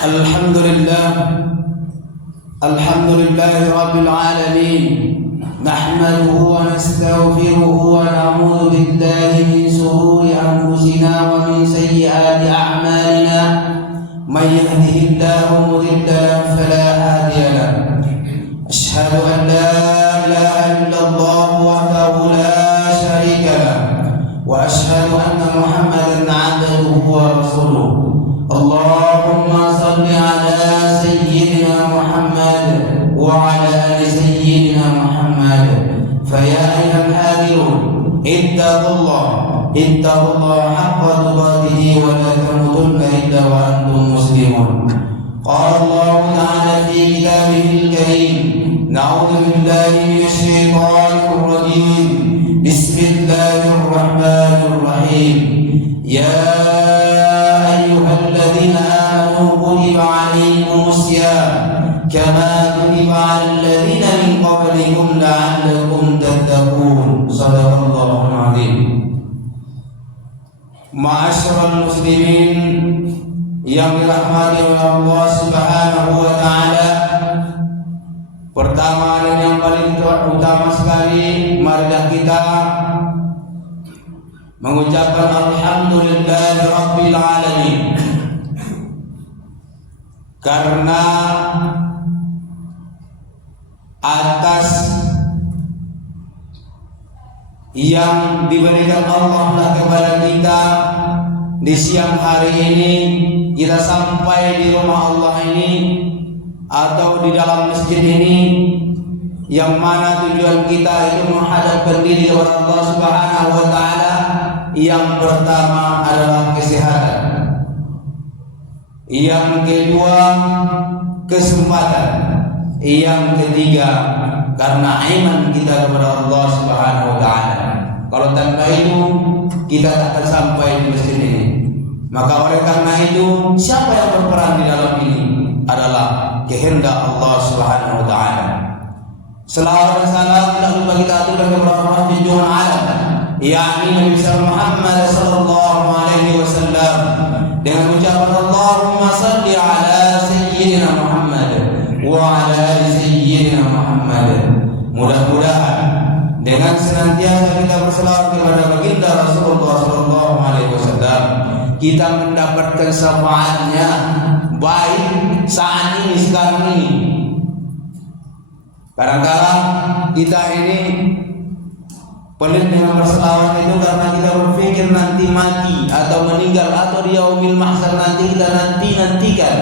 الحمد لله رب العالمين نحمده ونستغفره ونعوذ بالله من شرور أنفسنا ومن سيئات أعمالنا من يهده الله مضل له فلا هادي له أشهد أن لا إله إلا الله وحده لا شريك له وأشهد أن محمدا عبده ورسوله اللهم صل على سيدنا محمد وعلى آل سيدنا محمد فيا أيها الحاذرون اتقوا الله حق تقاته ولا تموتن إلا وأنتم مسلمون قال الله تعالى في كتابه الكريم نعوذ بالله من الشيطان الرجيم بسم الله الرحمن الرحيم يا أيها الذين آمنوا كتب عليكم الصيام كما كتب على الذين من قبلكم لعلكم تتقون صدق الله العظيم. Ma'asyiral muslimin yang dirahmati oleh Allah Subhanahu wa taala. Pertama dan yang paling utama sekali, marilah kita mengucapkan alhamdulillahi rabbil alamin, karena atas yang diberikan Allah kepada kita di siang hari ini, kita sampai di rumah Allah ini atau di dalam masjid ini, yang mana tujuan kita itu menghadapkan diri kepada Allah Subhanahu wa taala. Yang pertama adalah kesehatan, yang kedua kesempatan, yang ketiga karena iman kita kepada Allah Subhanahu wa taala. Kalau tanpa itu kita tak akan sampai di masjid ini. Maka oleh karena itu, siapa yang berperan di dalam ini adalah kehendak Allah Subhanahu wa taala. Selawat dan salam tidak lupa kita aturkan kepada Rasul junjungan alam, yakni Nabi Muhammad sallallahu alaihi wasallam, dengan ucapan Allahumma salli ala sayyidina Muhammad wa ala ali sayyidina Muhammad. Mudah-mudahan dengan senantiasa kita berselawat kepada baginda Rasulullah sallallahu alaihi wasallam, kita mendapatkan syafaatnya baik saat ini, sekarang ini. Kadang-kadang kita ini pelit dengan berselawat itu karena kita berpikir nanti mati atau meninggal atau di yaumil mahsyar nanti kita nantikan,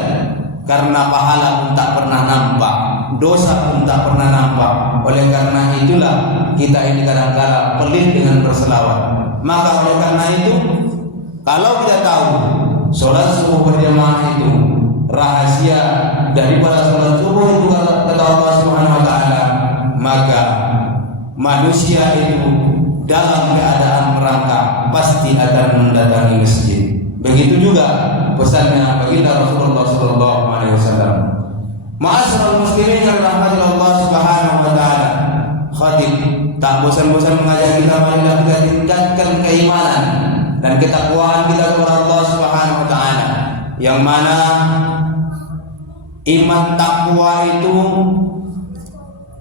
karena pahala pun tak pernah nampak, dosa pun tak pernah nampak. Oleh karena itulah kita ini kadang-kadang pelit dengan berselawat. Maka oleh karena itu, kalau kita tahu sholat subuh berjamaah itu rahasia daripada sholat subuh itu kata Allah Subhanahu wa taala, maka manusia itu dalam keadaan merangkak pasti akan mendatangi masjid. Begitu juga pesannya baginda Rasulullah sallallahu alaihi wasallam. Ma'asyiral muslimin yang dirahmati Allah Subhanahu wa taala, khatib tak bosan-bosan mengajak kita marilah kita tingkatkan keimanan dan ketakwaan kita kepada Allah Subhanahu wa taala, yang mana iman takwa itu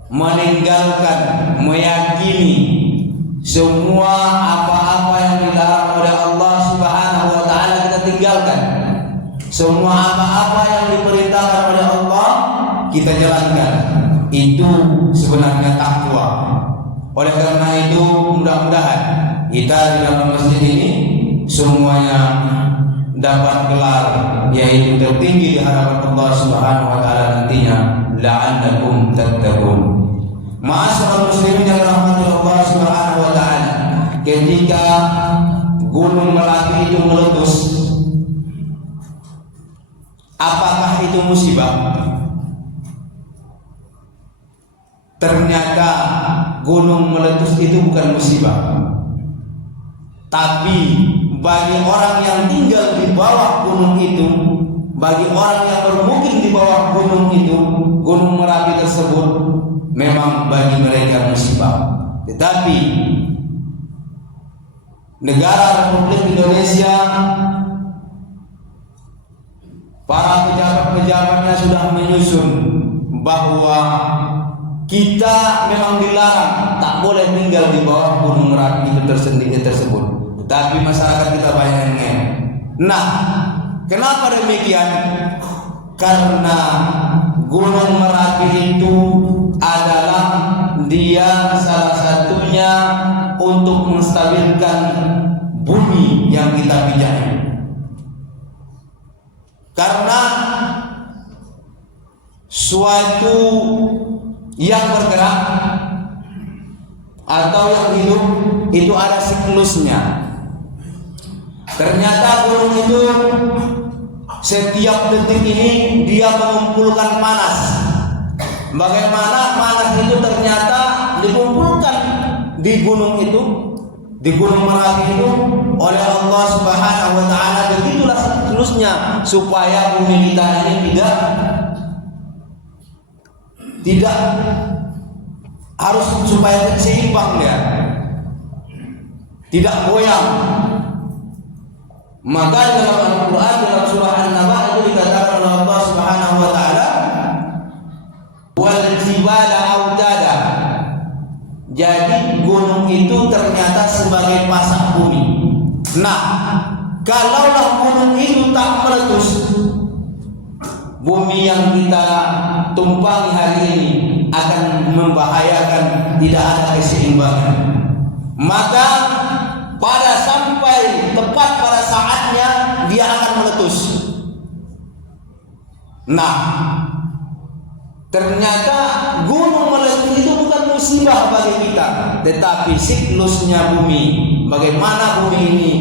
meninggalkan, meyakini semua apa-apa yang dilarang oleh Allah Subhanahu wa taala kita tinggalkan. Semua apa-apa yang diperintahkan oleh Allah kita jalankan. Itu sebenarnya takwa. Oleh karena itu, mudah-mudahan kita di dalam masjid ini semuanya dapat gelar yaitu tertinggi di hadapan Allah Subhanahu wa taala nantinya, la'allakum tattaqun. Ma'asyiral muslimin yang dirahmati Allah Subhanahu wa taala, ketika gunung Merapi itu meletus, apakah itu musibah? Ternyata gunung meletus itu bukan musibah, tapi bagi orang yang tinggal di bawah gunung itu, bagi orang yang bermukim di bawah gunung itu, gunung Merapi tersebut memang bagi mereka musibah. Tetapi negara Republik Indonesia, para pejabat pejabatnya sudah menyusun bahwa kita memang dilarang, tak boleh tinggal di bawah Gunung Merapi itu tersebut. Tapi masyarakat kita banyak yang ngeh. Nah, kenapa demikian? Karena Gunung Merapi itu adalah dia salah satunya untuk menstabilkan bumi yang kita pijak. Karena suatu yang bergerak atau yang hidup itu ada siklusnya. Ternyata gunung itu setiap detik ini dia mengumpulkan panas. Bagaimana panas itu ternyata dikumpulkan di gunung itu, di Gunung Merapi itu oleh Allah Subhanahu wa taala. Begitulah siklusnya supaya bumi kita ini tidak harus supaya seimbang ya, tidak goyang. Maka dalam Al-Quran dalam surah An-Naba itu dikatakan oleh Allah Subhanahu wa taala, wal jibala autada. Jadi gunung itu ternyata sebagai pasak bumi. Nah, kalaulah gunung itu tak meletus, bumi yang kita tumpangi hari ini akan membahayakan, tidak ada keseimbangan. Maka tepat pada saatnya dia akan meletus. Nah, ternyata gunung meletus itu bukan musibah bagi kita, tetapi siklusnya bumi. Bagaimana bumi ini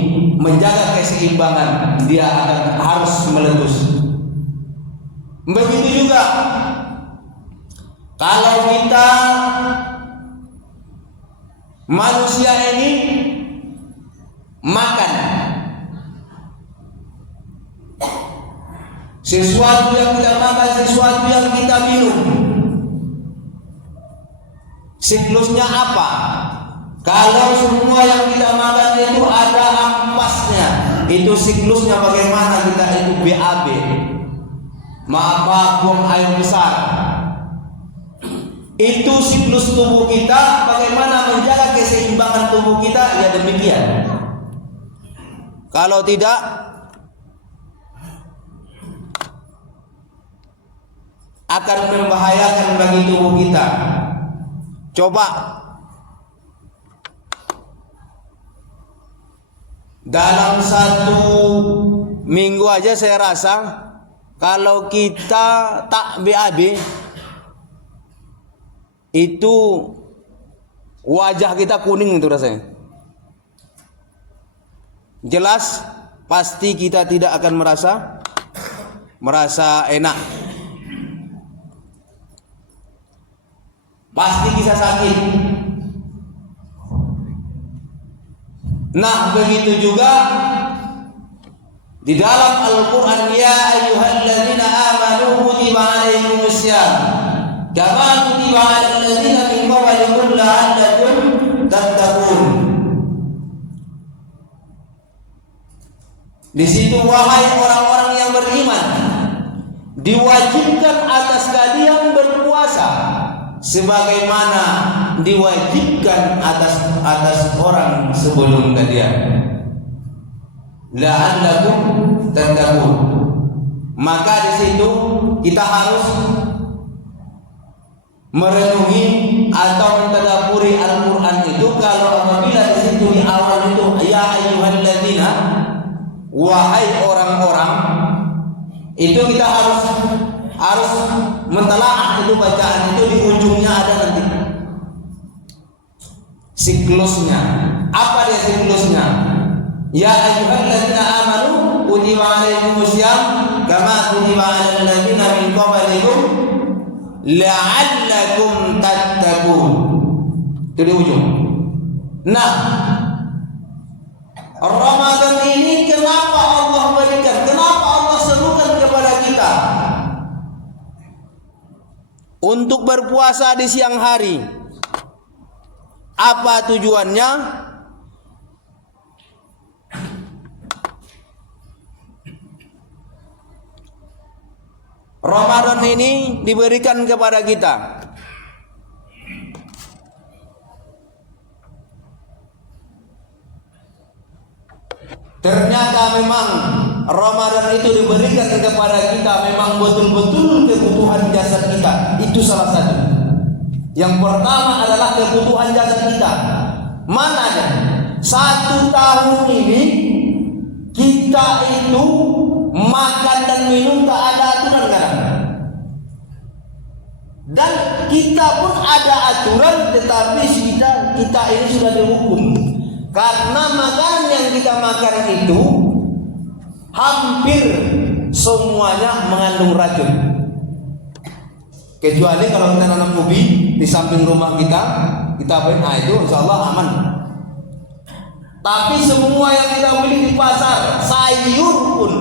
menjaga keseimbangan, dia akan harus meletus. Begitu juga kalau kita manusia ini makan sesuatu yang kita makan, sesuatu yang kita minum, siklusnya apa? Kalau semua yang kita makan itu ada ampasnya, itu siklusnya bagaimana kita itu BAB, buang air besar. Itu siklus tubuh kita, bagaimana menjaga keseimbangan tubuh kita, ya demikian. Kalau tidak, akan membahayakan bagi tubuh kita. Coba dalam 1 minggu aja saya rasa kalau kita tak BAB itu wajah kita kuning itu rasanya. Jelas pasti kita tidak akan merasa enak. Pasti bisa sakit. Nah, begitu juga di dalam Al-Quran, ya ayyuhalladzina amanu kutiba alaikumussyam kama kutiba alal ladzina min qablikum la'allakum tattaqun. Di situ, wahai orang-orang yang beriman, diwajibkan atas kalian berpuasa sebagaimana diwajibkan atas orang sebelum kalian. La'allakum tattaqun. Maka di situ kita harus merenungi atau mentadaburi Al-Quran itu. Kalau apabila di situ di awal itu ya ayyuhalladzina, wahai orang-orang, itu kita harus mentelaah itu bacaan itu. Di ujungnya ada nanti siklusnya. Apa dia siklusnya? Ya ayyuhalladzina amanu kutiba alaikumussyam kama kutiba alal ladzina min qablikum la'allakum tattaqun. Itu di ujung. Nah, Ramadan ini kenapa Allah berikan? Kenapa Allah serukan kepada kita untuk berpuasa di siang hari? Apa tujuannya? Ramadan ini diberikan kepada kita. Ternyata memang Ramadan itu diberikan kepada kita memang betul-betul kebutuhan jasad kita. Itu salah satu. Yang pertama adalah kebutuhan jasad kita. Mana ada? 1 tahun ini kita itu makan dan minum tak ada aturan kadang. Dan kita pun ada aturan, tetapi kita ini sudah dihukum. Karena makanan yang kita makan itu hampir semuanya mengandung racun. Kecuali kalau kita nanam ubi di samping rumah kita beli, nah itu insya Allah aman. Tapi semua yang kita beli di pasar, sayur pun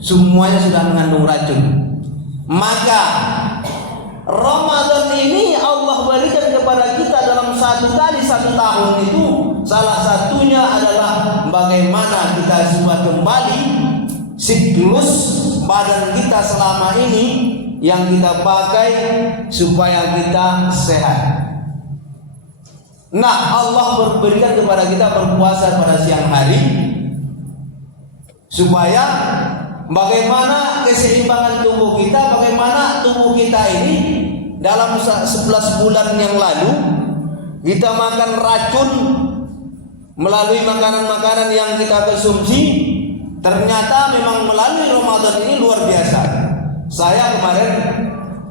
semuanya sudah mengandung racun. Maka Ramadan ini Allah berikan kepada kita dalam 1 tahun itu, salah satunya adalah bagaimana kita semua kembali siklus badan kita selama ini yang kita pakai supaya kita sehat. Nah, Allah berikan kepada kita berpuasa pada siang hari supaya bagaimana keseimbangan tubuh kita, bagaimana tubuh kita ini dalam 11 bulan yang lalu kita makan racun melalui makanan-makanan yang kita konsumsi. Ternyata memang melalui Ramadan ini luar biasa. Saya kemarin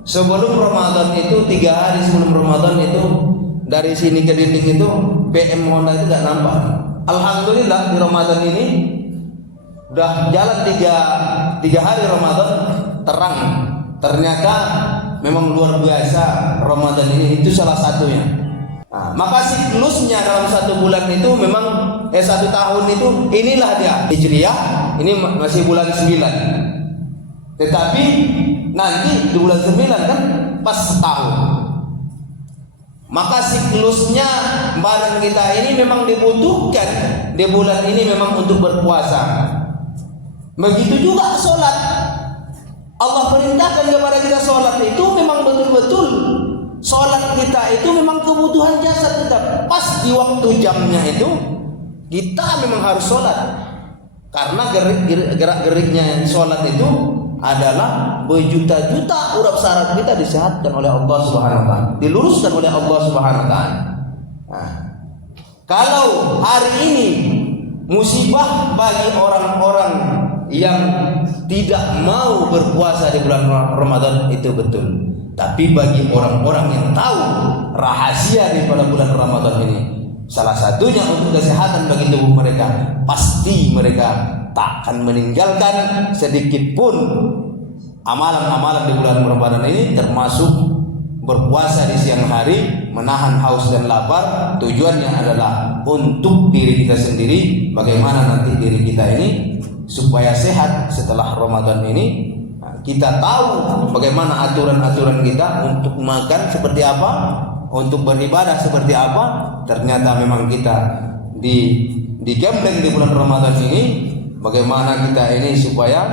sebelum Ramadan itu 3 hari sebelum Ramadan itu dari sini ke dinding itu BM Honda itu gak nampak. Alhamdulillah di Ramadan ini udah jalan 3 hari Ramadan terang. Ternyata memang luar biasa Ramadan ini, itu salah satunya. Nah, maka siklusnya dalam 1 bulan itu memang 1 tahun itu inilah dia Hijriah, ini masih bulan 9. Tetapi nanti di bulan 9 kan pas setahun. Maka siklusnya badan kita ini memang dibutuhkan di bulan ini memang untuk berpuasa. Begitu juga sholat. Allah perintahkan kepada kita sholat itu memang betul-betul sholat kita itu memang kebutuhan jasad kita. Pas di waktu jamnya itu kita memang harus sholat. Karena gerak-geriknya sholat itu adalah berjuta-juta urap saraf kita disehatkan oleh Allah Subhanahu wa taala, diluruskan oleh Allah Subhanahu wa taala. Nah, kalau hari ini musibah bagi orang-orang yang tidak mau berpuasa di bulan Ramadan itu betul. Tapi bagi orang-orang yang tahu rahasia daripada bulan Ramadan ini, salah satunya untuk kesehatan bagi tubuh mereka, pasti mereka tak akan meninggalkan sedikit pun amalan-amalan di bulan Ramadan ini, termasuk berpuasa di siang hari, menahan haus dan lapar. Tujuannya adalah untuk diri kita sendiri, bagaimana nanti diri kita ini supaya sehat setelah Ramadan ini. Kita tahu bagaimana aturan-aturan kita untuk makan seperti apa, untuk beribadah seperti apa. Ternyata memang kita digembleng di bulan Ramadan ini, bagaimana kita ini supaya,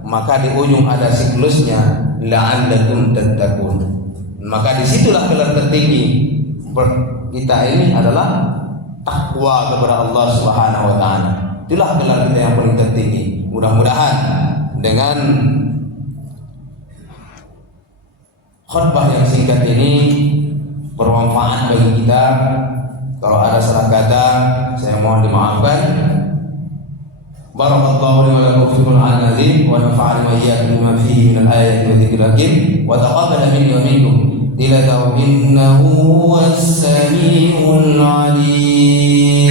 maka di ujung ada siklusnya, la'allakum tattaqun. Maka disitulah gelar tertinggi kita ini adalah takwa kepada Allah Subhanahu wa taala. Itulah gelar kita yang paling tertinggi. Mudah-mudahan dengan khutbah yang singkat ini bermanfaat bagi kita. Kalau ada salah kata, saya mohon dimaafkan. Barakallahu li wa lakum fil Qur'anil azim wa nafa'ani wa iyyakum bima fihi min al-ayati wa dzikril hakim wa taqabbal minni wa minkum tilawatahu innahu was-sami'ul 'alim.